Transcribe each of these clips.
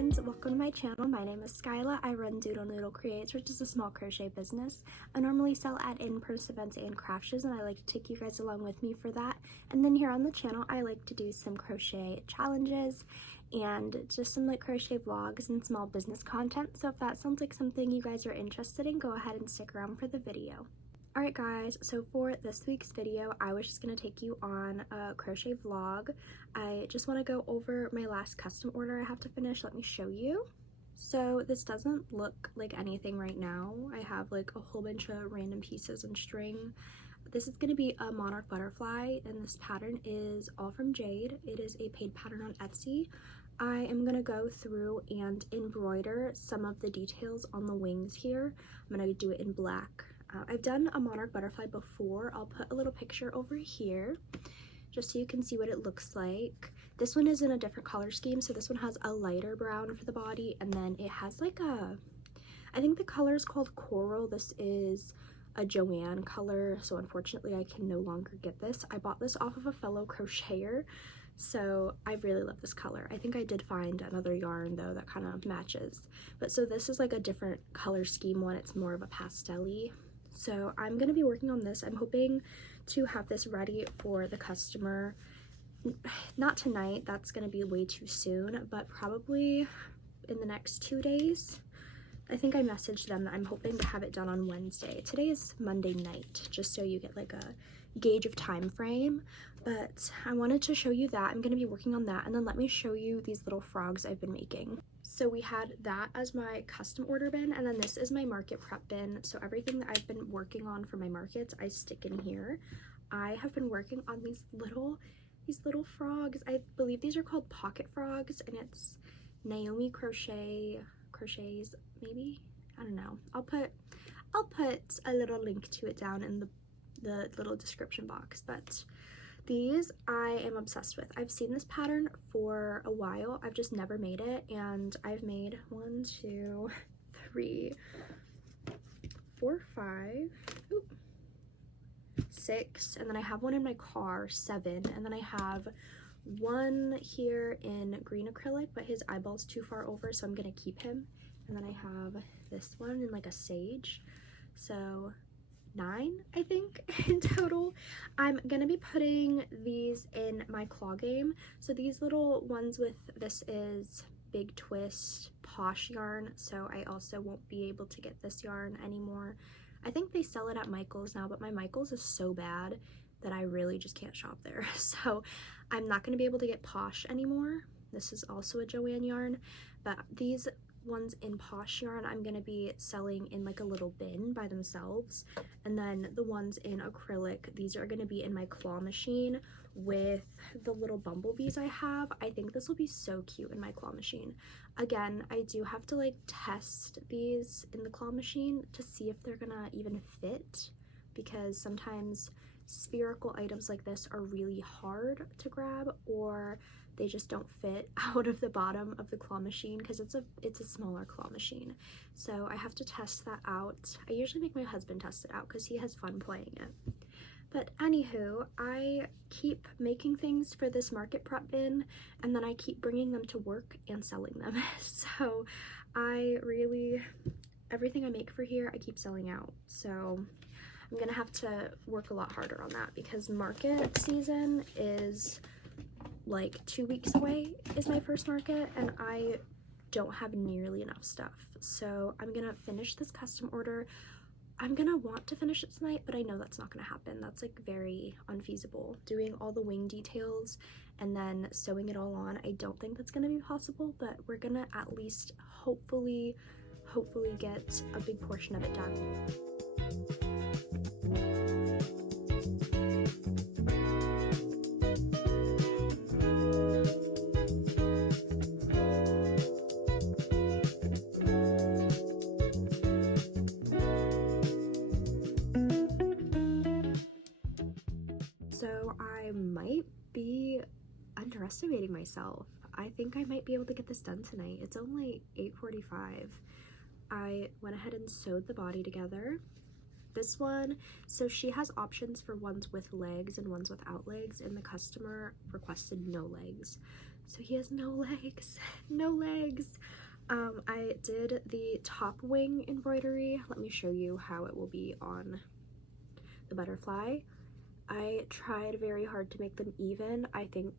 friends, welcome to my channel. My name is Skyla. I run Doodle Noodle Creates, which is a small crochet business. I normally sell at in-person events and craft shows, and I like to take you guys along with me for that. And then here on the channel, I like to do some crochet challenges and just some like crochet vlogs and small business content. So if that sounds like something you guys are interested in, go ahead and stick around for the video. Alright guys, so for this week's video, I was just going to take you on a crochet vlog. I just want to go over my last custom order I have to finish. Let me show you. So this doesn't look like anything right now. I have like a whole bunch of random pieces and string. This is going to be a monarch butterfly, and this pattern is all from Jade. It is a paid pattern on Etsy. I am going to go through and embroider some of the details on the wings here. I'm going to do it in black. I've done a monarch butterfly before. I'll put a little picture over here just so you can see what it looks like. This one is in a different color scheme, so this one has a lighter brown for the body, and then it has like a, I think the color is called coral. This is a Joanne color, so unfortunately I can no longer get this. I bought this off of a fellow crocheter, so I really love this color. I think I did find another yarn though that kind of matches, but so this is like a different color scheme one. It's more of a pastel-y. So I'm going to be working on this. I'm hoping to have this ready for the customer, not tonight, that's going to be way too soon, but probably in the next 2 days. I think I messaged them that I'm hoping to have it done on Wednesday. Today is Monday night, just so you get like a gauge of time frame, but I wanted to show you that. I'm going to be working on that, and then let me show you these little frogs I've been making. So we had that as my custom order bin, and then this is my market prep bin. So everything that I've been working on for my markets, I stick in here. I have been working on these little frogs. I believe these are called pocket frogs, and it's Naomi crochets maybe. I don't know. I'll put a little link to it down in the little description box, but these I am obsessed with. I've seen this pattern for a while. I've just never made it, and I've made 1, 2, 3, 4, 5, 6, and then I have one in my car, 7, and then I have one here in green acrylic, but his eyeball's too far over, so I'm gonna keep him. And then I have this one in like a sage, so 9 I think in total. I'm gonna be putting these in my claw game. So these little ones with this is Big Twist Posh yarn, so I also won't be able to get this yarn anymore. I think they sell it at Michael's now, but my Michael's is so bad that I really just can't shop there. So I'm not going to be able to get Posh anymore. This is also a Joanne yarn, but these ones in Posh yarn I'm going to be selling in like a little bin by themselves, and then the ones in acrylic, these are going to be in my claw machine with the little bumblebees I have. I think this will be so cute in my claw machine. Again, I do have to like test these in the claw machine to see if they're gonna even fit, because sometimes spherical items like this are really hard to grab, or they just don't fit out of the bottom of the claw machine because it's a smaller claw machine. So I have to test that out. I usually make my husband test it out because he has fun playing it. But anywho, I keep making things for this market prep bin, and then I keep bringing them to work and selling them. So everything I make for here, I keep selling out. So I'm gonna have to work a lot harder on that, because market season is like 2 weeks away is my first market, and I don't have nearly enough stuff. So I'm gonna finish this custom order. I'm gonna want to finish it tonight, but I know that's not gonna happen. That's like very unfeasible. Doing all the wing details and then sewing it all on, I don't think that's gonna be possible, but we're gonna at least hopefully get a big portion of it done. So I might be underestimating myself. I think I might be able to get this done tonight. It's only 8:45. I went ahead and sewed the body together. This one, so she has options for ones with legs and ones without legs, and the customer requested no legs. So he has no legs, no legs. I did the top wing embroidery. Let me show you how it will be on the butterfly. I tried very hard to make them even. I think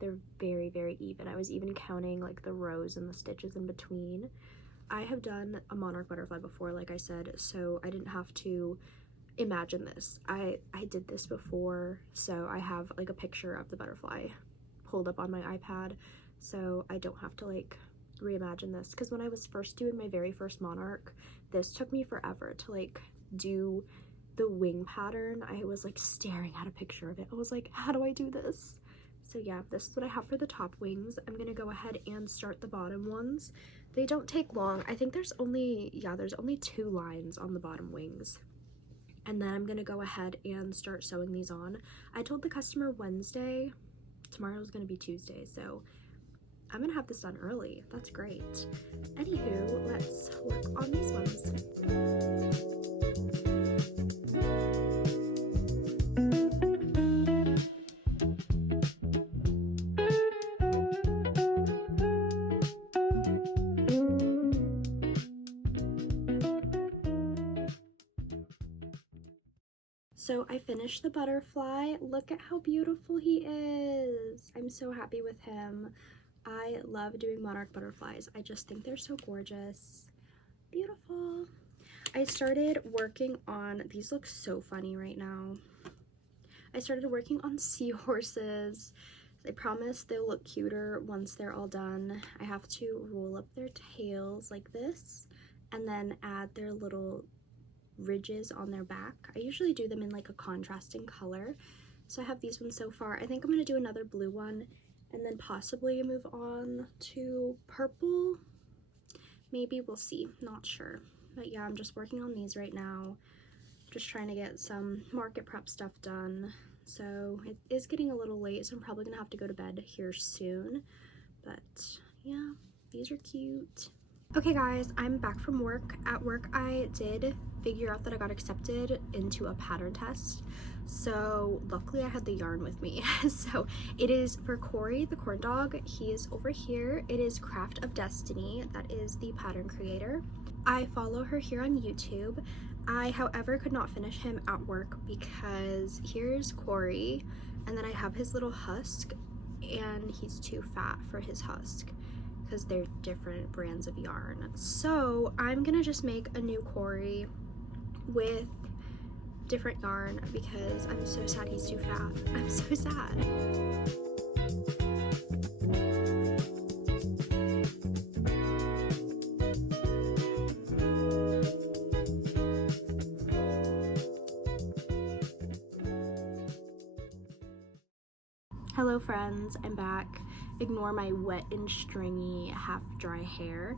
they're very even. I was even counting like the rows and the stitches in between. I have done a monarch butterfly before, like I said, so I didn't have to imagine this. I did this before, so I have like a picture of the butterfly pulled up on my iPad, so I don't have to like reimagine this, because when I was first doing my very first monarch, this took me forever to like do the wing pattern. I was like staring at a picture of it. I was like, how do I do this? So yeah, this is what I have for the top wings. I'm gonna go ahead and start the bottom ones. They don't take long. I think there's only 2 lines on the bottom wings. And then I'm gonna go ahead and start sewing these on. I told the customer Wednesday, tomorrow's gonna be Tuesday, so I'm gonna have this done early. That's great. Anywho, let's work on these ones. So I finished the butterfly. Look at how beautiful he is. I'm so happy with him. I love doing monarch butterflies. I just think they're so gorgeous. Beautiful. I started working on, these look so funny right now. I started working on seahorses. I promise they'll look cuter once they're all done. I have to roll up their tails like this and then add their little ridges on their back. I usually do them in like a contrasting color. So I have these ones so far. I think I'm gonna do another blue one and then possibly move on to purple. Maybe, we'll see, not sure. But yeah, I'm just working on these right now. Just trying to get some market prep stuff done. So it is getting a little late, so I'm probably gonna have to go to bed here soon. But yeah, these are cute. Okay guys, I'm back from work. At work, I did figure out that I got accepted into a pattern test. So luckily I had the yarn with me. So it is for Corey, the Corndog. He is over here. It is Craft of Destiny. That is the pattern creator. I follow her here on YouTube. I, however, could not finish him at work because here's Corey, and then I have his little husk, and he's too fat for his husk because they're different brands of yarn. So I'm gonna just make a new Corey with different yarn because I'm so sad he's too fat. I'm so sad. Hello friends, I'm back. Ignore my wet and stringy, half dry hair.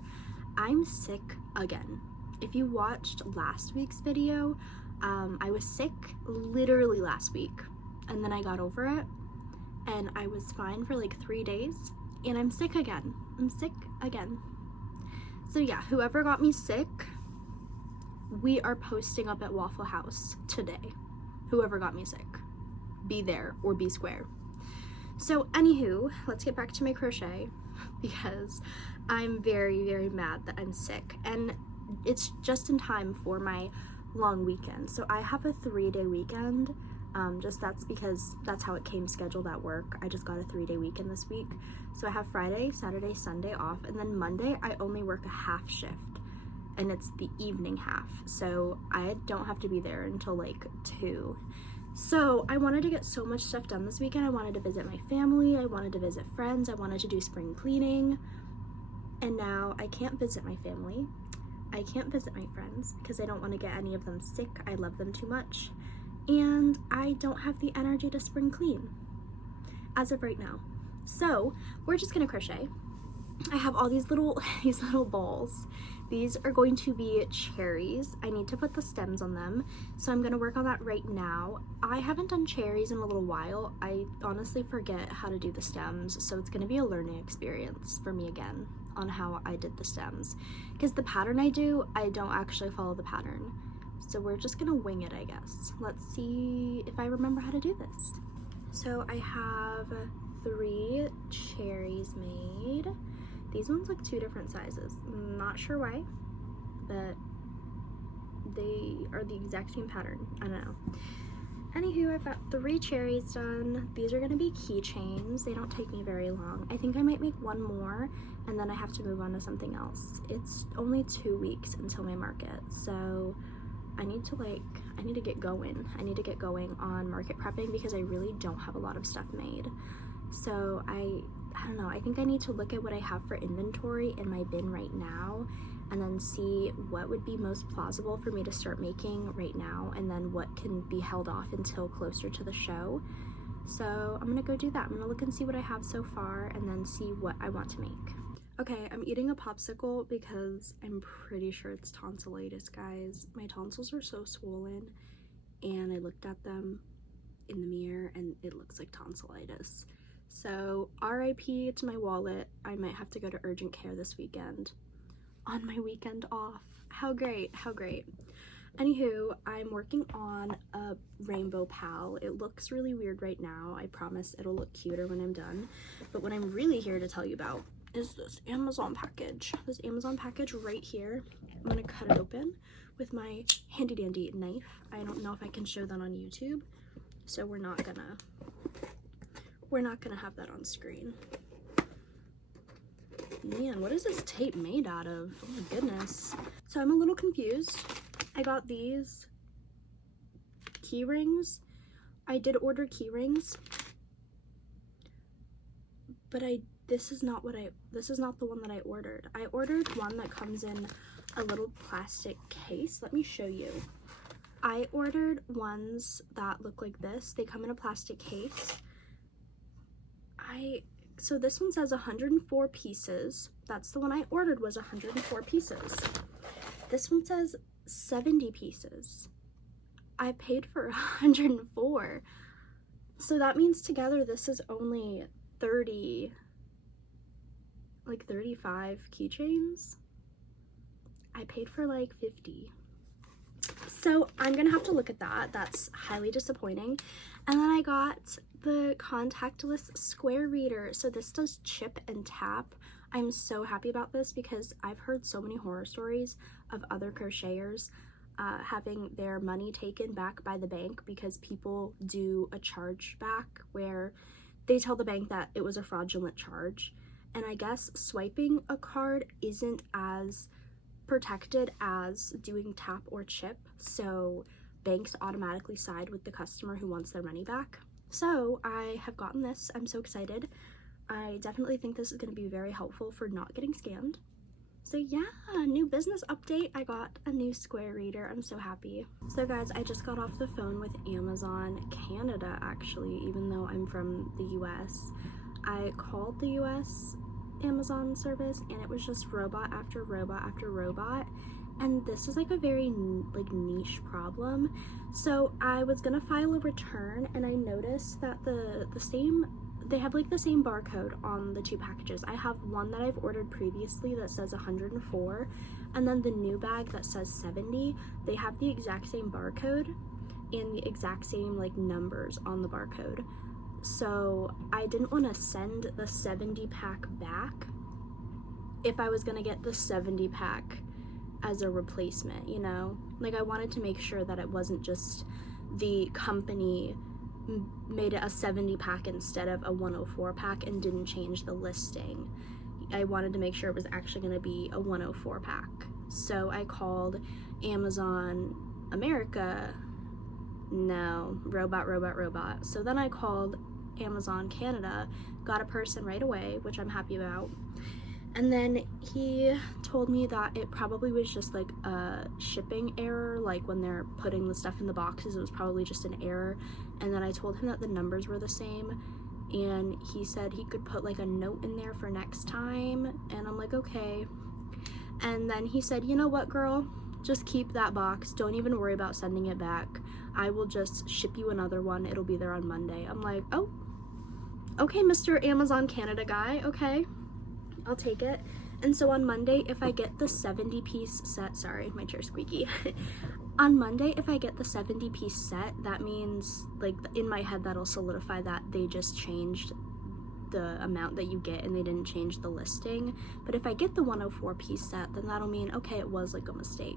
I'm sick again. If you watched last week's video, I was sick literally last week, and then I got over it, and I was fine for like 3 days, and I'm sick again. I'm sick again. So yeah, whoever got me sick, we are posting up at Waffle House today. Whoever got me sick, be there or be square. So anywho, let's get back to my crochet because I'm very mad that I'm sick, and it's just in time for my long weekend. So I have a 3-day weekend. That's because that's how it came scheduled at work. I just got a 3-day weekend this week. So I have Friday, Saturday, Sunday off, and then Monday I only work a half shift, and it's the evening half. So I don't have to be there until like 2. So I wanted to get so much stuff done this weekend. I wanted to visit my family, I wanted to visit friends, I wanted to do spring cleaning, and now I can't visit my family. I can't visit my friends because I don't want to get any of them sick. I love them too much. And I don't have the energy to spring clean as of right now. So we're just gonna crochet. I have all these little balls. These are going to be cherries. I need to put the stems on them, so I'm gonna work on that right now. I haven't done cherries in a little while. I honestly forget how to do the stems, so it's gonna be a learning experience for me again on how I did the stems, because the pattern I do, I don't actually follow the pattern. So we're just gonna wing it, I guess. Let's see if I remember how to do this. So I have 3 cherries made. These ones look 2 different sizes. Not sure why, but they are the exact same pattern. I don't know. Anywho, I've got 3 cherries done. These are gonna be keychains. They don't take me very long. I think I might make 1 more and then I have to move on to something else. It's only 2 weeks until my market, so I need to get going. I need to get going on market prepping because I really don't have a lot of stuff made. So I don't know, I think I need to look at what I have for inventory in my bin right now and then see what would be most plausible for me to start making right now and then what can be held off until closer to the show. So I'm gonna go do that. I'm gonna look and see what I have so far and then see what I want to make. Okay, I'm eating a popsicle because I'm pretty sure it's tonsillitis, guys. My tonsils are so swollen and I looked at them in the mirror and it looks like tonsillitis. So RIP to my wallet. I might have to go to urgent care this weekend on my weekend off. How great, how great. Anywho, I'm working on a rainbow pal. It looks really weird right now. I promise it'll look cuter when I'm done. But what I'm really here to tell you about is this Amazon package. This Amazon package right here. I'm gonna cut it open with my handy dandy knife. I don't know if I can show that on YouTube, so we're not gonna have that on screen. Man, what is this tape made out of? Oh my goodness. So I'm a little confused. I got these key rings. I did order key rings, but this is not the one that I ordered. I ordered one that comes in a little plastic case. Let me show you. I ordered ones that look like this. They come in a plastic case. So this one says 104 pieces. That's the one I ordered, was 104 pieces. This one says 70 pieces. I paid for 104. So that means together this is only 35 keychains. I paid for like 50. So I'm gonna have to look at that. That's highly disappointing. And then I got the contactless square reader. So this does chip and tap. I'm so happy about this because I've heard so many horror stories of other crocheters having their money taken back by the bank because people do a charge back where they tell the bank that it was a fraudulent charge. And I guess swiping a card isn't as protected as doing tap or chip, so banks automatically side with the customer who wants their money back. So I have gotten this. I'm so excited. I definitely think this is going to be very helpful for not getting scammed. So yeah, new business update. I got a new square reader. I'm so happy. So guys, I just got off the phone with Amazon Canada actually, even though I'm from the US. I called the US Amazon service and it was just robot after robot after robot, and this is like a very niche problem. So I was gonna file a return and I noticed that they have like the same barcode on the 2 packages. I have one that I've ordered previously that says 104, and then the new bag that says 70. They have the exact same barcode and the exact same like numbers on the barcode. So I didn't want to send the 70 pack back if I was gonna get the 70 pack as a replacement, you know? Like I wanted to make sure that it wasn't just the company made it a 70 pack instead of a 104 pack and didn't change the listing. I wanted to make sure it was actually gonna be a 104 pack. So I called Amazon America. No, robot. So then I called Amazon Canada, got a person right away, which I'm happy about. And then he told me that it probably was just like a shipping error, like when they're putting the stuff in the boxes, it was probably just an error. And then I told him that the numbers were the same, and he said he could put like a note in there for next time, and I'm like, okay. And then he said, you know what, girl, just keep that box, don't even worry about sending it back. I will just ship you another one, it'll be there on Monday. I'm like, oh, okay, Mr. Amazon Canada guy, okay, I'll take it. And so on Monday, if I get the 70-piece set, sorry, my chair's squeaky. On Monday, if I get the 70-piece set, that means, like, in my head, that'll solidify that they just changed the amount that you get and they didn't change the listing. But if I get the 104 piece set, then that'll mean, okay, it was like a mistake.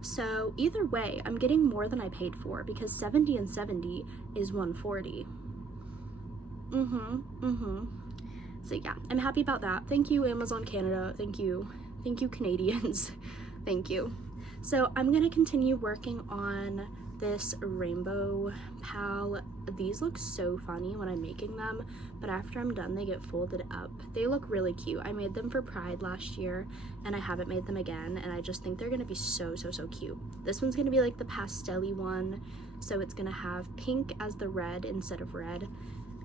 So either way, I'm getting more than I paid for, because 70 and 70 is 140. So yeah, I'm happy about that. Thank you, Amazon Canada. Thank you Canadians. Thank you. So I'm gonna continue working on this rainbow pal. These look so funny when I'm making them, but after I'm done they get folded up. They look really cute. I made them for Pride last year and I haven't made them again, and I just think they're gonna be so cute. This one's gonna be like the pastel-y one, so it's gonna have pink as the red instead of red.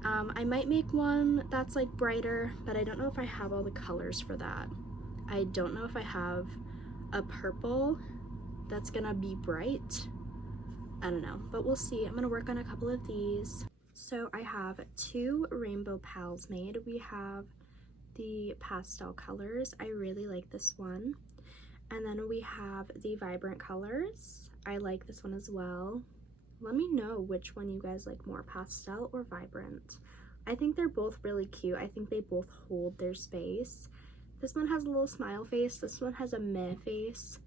I might make one that's like brighter, but I don't know if I have all the colors for that. I don't know if I have a purple that's gonna be bright. I don't know, but we'll see. I'm gonna work on a couple of these. So I have 2 rainbow pals made. We have the pastel colors. I really like this one. And then we have the vibrant colors. I like this one as well. Let me know which one you guys like more, pastel or vibrant. I think they're both really cute. I think they both hold their space. This one has a little smile face. This one has a meh face.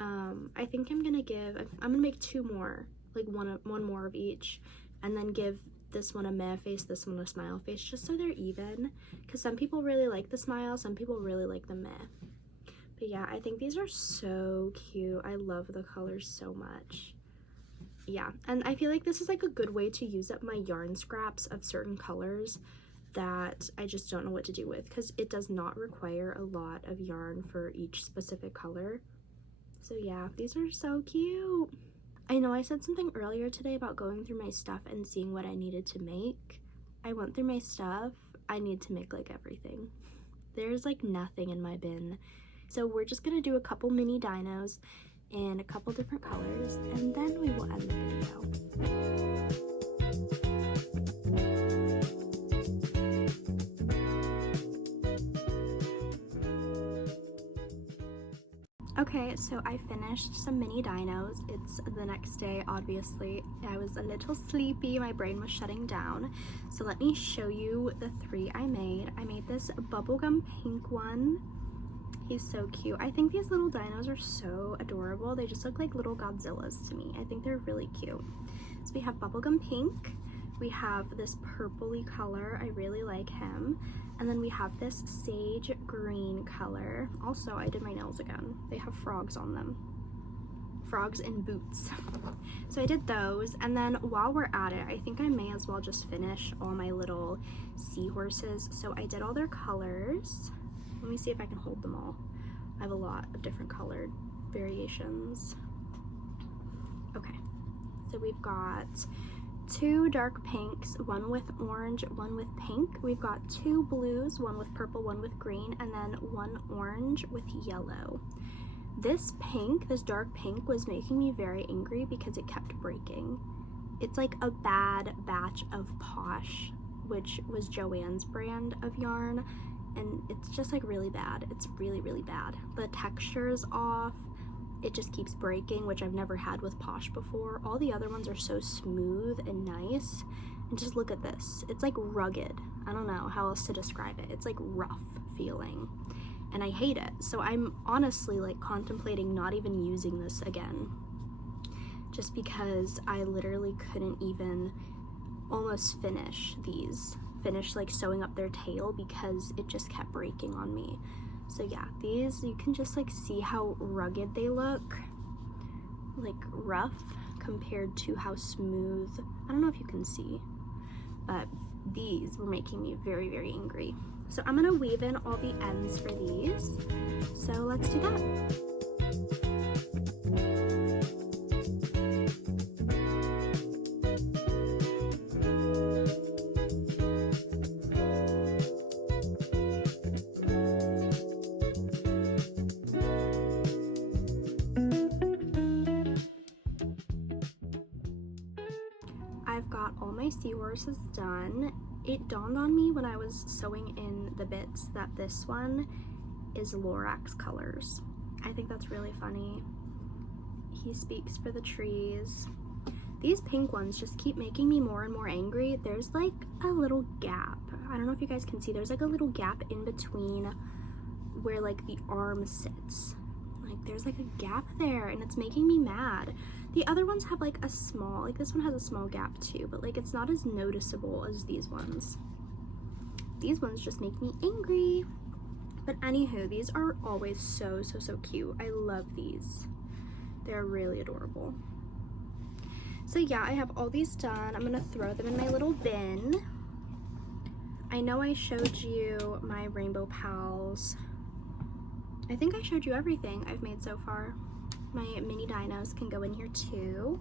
I think I'm gonna make 2 more, like one more of each, and then give this one a meh face, this one a smile face, just so they're even, because some people really like the smile, some people really like the meh. But yeah, I think these are so cute. I love the colors so much. Yeah, and I feel like this is like a good way to use up my yarn scraps of certain colors that I just don't know what to do with, because it does not require a lot of yarn for each specific color. So yeah, these are so cute. I know I said something earlier today about going through my stuff and seeing what I needed to make. I went through my stuff. I need to make like everything. There's like nothing in my bin. So we're just gonna do a couple mini dinos in a couple different colors, and then we will end the video. Okay, so I finished some mini dinos. It's the next day, obviously. I was a little sleepy, my brain was shutting down. So let me show you the 3 I made. I made this bubblegum pink one. He's so cute. I think these little dinos are so adorable. They just look like little Godzillas to me. I think they're really cute. So we have bubblegum pink. We have this purpley color. I really like him. And then we have this sage green color. Also, I did my nails again. They have frogs on them. Frogs in boots. So I did those, and then while we're at it, I think I may as well just finish all my little seahorses. So I did all their colors. Let me see if I can hold them all. I have a lot of different colored variations. Okay, so we've got 2 dark pinks, one with orange, one with pink. We've got 2 blues, one with purple, one with green, and then 1 orange with yellow. This pink, this dark pink, was making me very angry because it kept breaking. It's like a bad batch of Posh, which was Joanne's brand of yarn, and it's just like really bad. It's really bad. The texture is off. It just keeps breaking, which I've never had with Posh before. All the other ones are so smooth and nice. And just look at this. It's like rugged. I don't know how else to describe it. It's like rough feeling. And I hate it. So I'm honestly like contemplating not even using this again. Just because I literally couldn't even almost finish like sewing up their tail because it just kept breaking on me. So yeah, these, you can just like see how rugged they look, like rough compared to how smooth. I don't know if you can see, but these were making me very angry. So I'm gonna weave in all the ends for these. So let's do that. I've got all my seahorses done. It dawned on me when I was sewing in the bits that this one is Lorax colors. I think that's really funny. He speaks for the trees. These pink ones just keep making me more and more angry. There's like a little gap. I don't know if you guys can see, there's like a little gap in between where like the arm sits. Like there's like a gap there and it's making me mad. The other ones have like a small, like this one has a small gap too, but like it's not as noticeable as these ones. These ones just make me angry. But anywho, these are always so cute. I love these. They're really adorable. So yeah, I have all these done. I'm gonna throw them in my little bin. I know I showed you my Rainbow Pals. I think I showed you everything I've made so far. My mini dinos can go in here too.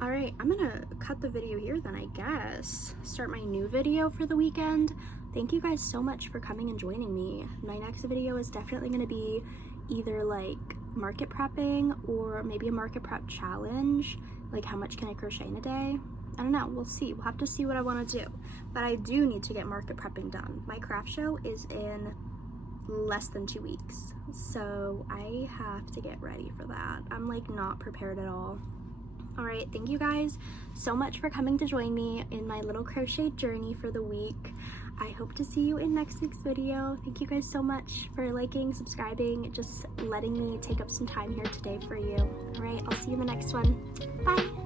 All right, I'm gonna cut the video here then, I guess. Start my new video for the weekend. Thank you guys so much for coming and joining me. My next video is definitely gonna be either like market prepping or maybe a market prep challenge. Like how much can I crochet in a day? I don't know, we'll see. We'll have to see what I wanna do. But I do need to get market prepping done. My craft show is in less than 2 weeks. So I have to get ready for that. I'm like not prepared at all. All right, thank you guys so much for coming to join me in my little crochet journey for the week. I hope to see you in next week's video. Thank you guys so much for liking, subscribing, just letting me take up some time here today for you. All right, I'll see you in the next one. Bye.